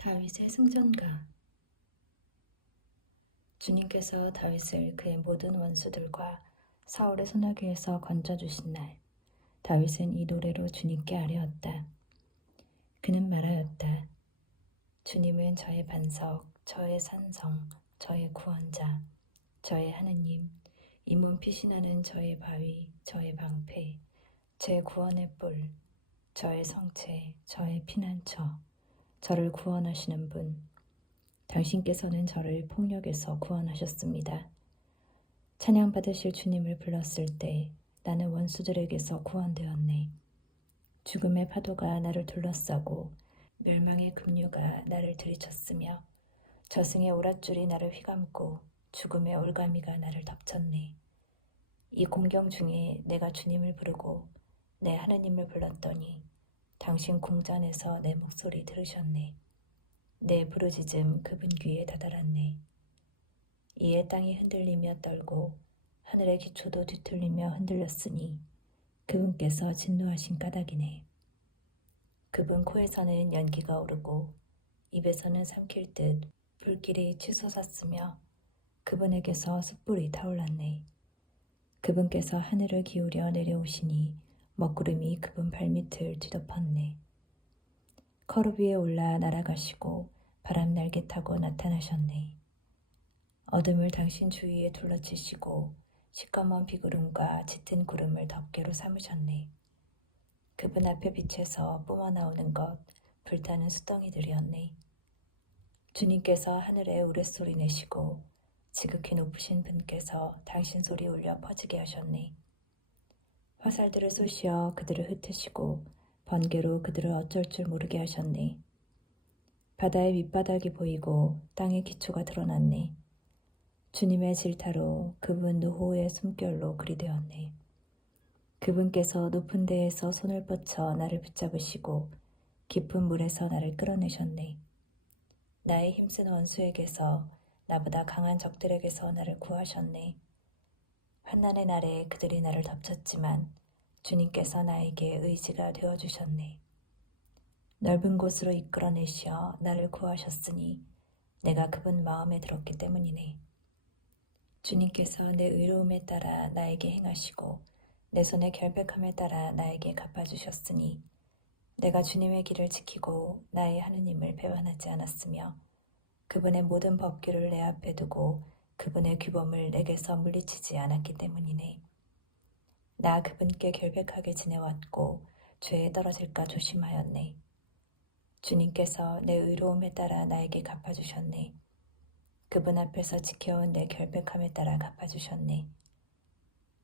다윗의 승전가 주님께서 다윗을 그의 모든 원수들과 사울의 소나기에서 건져주신 날 다윗은 이 노래로 주님께 아뢰었다. 그는 말하였다. 주님은 저의 반석, 저의 산성, 저의 구원자, 저의 하느님, 이 몸 피신하는 저의 바위, 저의 방패, 제 구원의 뿔, 저의 성체, 저의 피난처, 저를 구원하시는 분, 당신께서는 저를 폭력에서 구원하셨습니다. 찬양 받으실 주님을 불렀을 때 나는 원수들에게서 구원되었네. 죽음의 파도가 나를 둘러싸고 멸망의 급류가 나를 들이쳤으며 저승의 오랏줄이 나를 휘감고 죽음의 올가미가 나를 덮쳤네. 이 공경 중에 내가 주님을 부르고 내 하느님을 불렀더니 당신 궁전에서 내 목소리 들으셨네. 내 부르짖음 그분 귀에 다다랐네. 이에 땅이 흔들리며 떨고 하늘의 기초도 뒤틀리며 흔들렸으니 그분께서 진노하신 까닭이네. 그분 코에서는 연기가 오르고 입에서는 삼킬 듯 불길이 치솟았으며 그분에게서 숯불이 타올랐네. 그분께서 하늘을 기울여 내려오시니 먹구름이 그분 발밑을 뒤덮었네. 커룹 위에 올라 날아가시고 바람 날개 타고 나타나셨네. 어둠을 당신 주위에 둘러치시고 시꺼먼 비구름과 짙은 구름을 덮개로 삼으셨네. 그분 앞에 빛에서 뿜어나오는 것 불타는 수덩이들이었네. 주님께서 하늘에 우레소리 내시고 지극히 높으신 분께서 당신 소리 울려 퍼지게 하셨네. 화살들을 쏘시어 그들을 흩으시고 번개로 그들을 어쩔 줄 모르게 하셨네. 바다의 밑바닥이 보이고 땅의 기초가 드러났네. 주님의 질타로 그분 노호의 숨결로 그리 되었네. 그분께서 높은 데에서 손을 뻗쳐 나를 붙잡으시고 깊은 물에서 나를 끌어내셨네. 나의 힘쓴 원수에게서 나보다 강한 적들에게서 나를 구하셨네. 환난의 날에 그들이 나를 덮쳤지만 주님께서 나에게 의지가 되어 주셨네. 넓은 곳으로 이끌어내시어 나를 구하셨으니 내가 그분 마음에 들었기 때문이네. 주님께서 내 의로움에 따라 나에게 행하시고 내 손의 결백함에 따라 나에게 갚아주셨으니 내가 주님의 길을 지키고 나의 하느님을 배반하지 않았으며 그분의 모든 법규를 내 앞에 두고 그분의 규범을 내게서 물리치지 않았기 때문이네. 나 그분께 결백하게 지내왔고 죄에 떨어질까 조심하였네. 주님께서 내 의로움에 따라 나에게 갚아주셨네. 그분 앞에서 지켜온 내 결백함에 따라 갚아주셨네.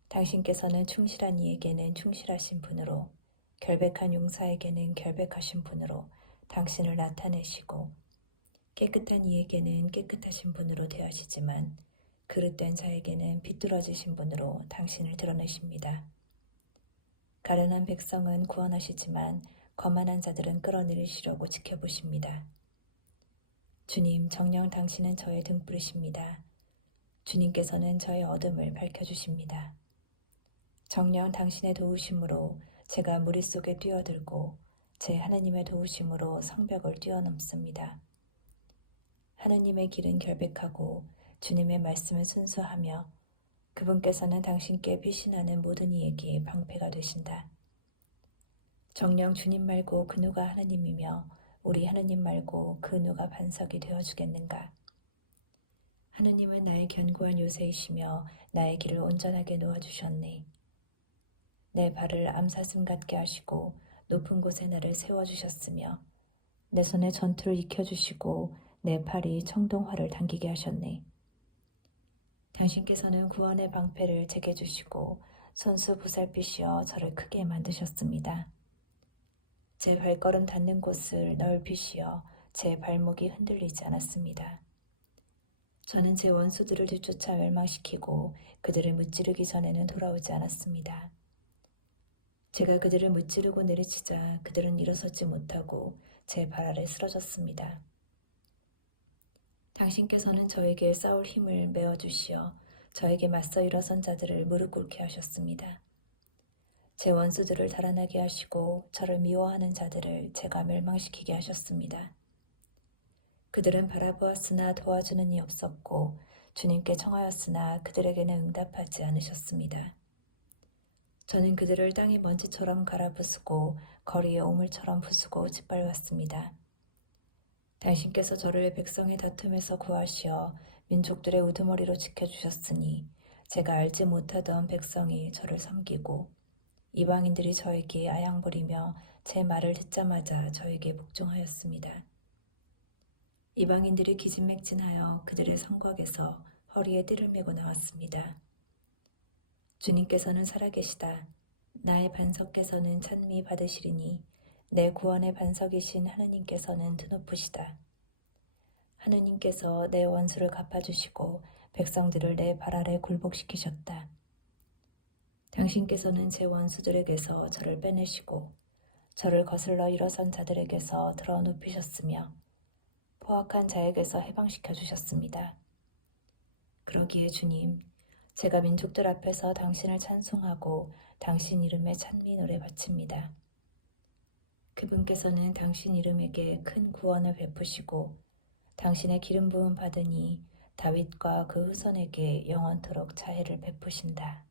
당신께서는 충실한 이에게는 충실하신 분으로 결백한 용사에게는 결백하신 분으로 당신을 나타내시고 깨끗한 이에게는 깨끗하신 분으로 대하시지만 그릇된 자에게는 비뚤어지신 분으로 당신을 드러내십니다. 가련한 백성은 구원하시지만 거만한 자들은 끌어내리시려고 지켜보십니다. 주님, 정녕 당신은 저의 등불이십니다. 주님께서는 저의 어둠을 밝혀주십니다. 정녕 당신의 도우심으로 제가 무리 속에 뛰어들고 제 하나님의 도우심으로 성벽을 뛰어넘습니다. 하나님의 길은 결백하고 주님의 말씀은 순수하며 그분께서는 당신께 피신하는 모든 이에게 방패가 되신다. 정령 주님 말고 그 누가 하나님이며 우리 하나님 말고 그 누가 반석이 되어 주겠는가? 하나님은 나의 견고한 요새이시며 나의 길을 온전하게 놓아 주셨네. 내 발을 암사슴 같게 하시고 높은 곳에 나를 세워 주셨으며 내 손에 전투를 익혀 주시고 내 팔이 청동화를 당기게 하셨네. 당신께서는 구원의 방패를 제게 주시고 손수 보살피시어 저를 크게 만드셨습니다. 제 발걸음 닿는 곳을 넓히시어 제 발목이 흔들리지 않았습니다. 저는 제 원수들을 뒤쫓아 멸망시키고 그들을 무찌르기 전에는 돌아오지 않았습니다. 제가 그들을 무찌르고 내리치자 그들은 일어서지 못하고 제 발 아래 쓰러졌습니다. 당신께서는 저에게 싸울 힘을 메어주시어 저에게 맞서 일어선 자들을 무릎 꿇게 하셨습니다. 제 원수들을 달아나게 하시고 저를 미워하는 자들을 제가 멸망시키게 하셨습니다. 그들은 바라보았으나 도와주는 이 없었고 주님께 청하였으나 그들에게는 응답하지 않으셨습니다. 저는 그들을 땅의 먼지처럼 갈아부수고 거리의 오물처럼 부수고 짓밟았습니다. 당신께서 저를 백성의 다툼에서 구하시어 민족들의 우두머리로 지켜주셨으니 제가 알지 못하던 백성이 저를 섬기고 이방인들이 저에게 아양부리며 제 말을 듣자마자 저에게 복종하였습니다. 이방인들이 기진맥진하여 그들의 성곽에서 허리에 띠를 메고 나왔습니다. 주님께서는 살아계시다. 나의 반석께서는 찬미 받으시리니 내 구원의 반석이신 하느님께서는 드높으시다. 하느님께서 내 원수를 갚아주시고 백성들을 내 발 아래 굴복시키셨다. 당신께서는 제 원수들에게서 저를 빼내시고 저를 거슬러 일어선 자들에게서 들어 높이셨으며 포악한 자에게서 해방시켜 주셨습니다. 그러기에 주님, 제가 민족들 앞에서 당신을 찬송하고 당신 이름에 찬미 노래 바칩니다. 그분께서는 당신 이름에게 큰 구원을 베푸시고 당신의 기름 부음 받으니 다윗과 그 후손에게 영원토록 자애를 베푸신다.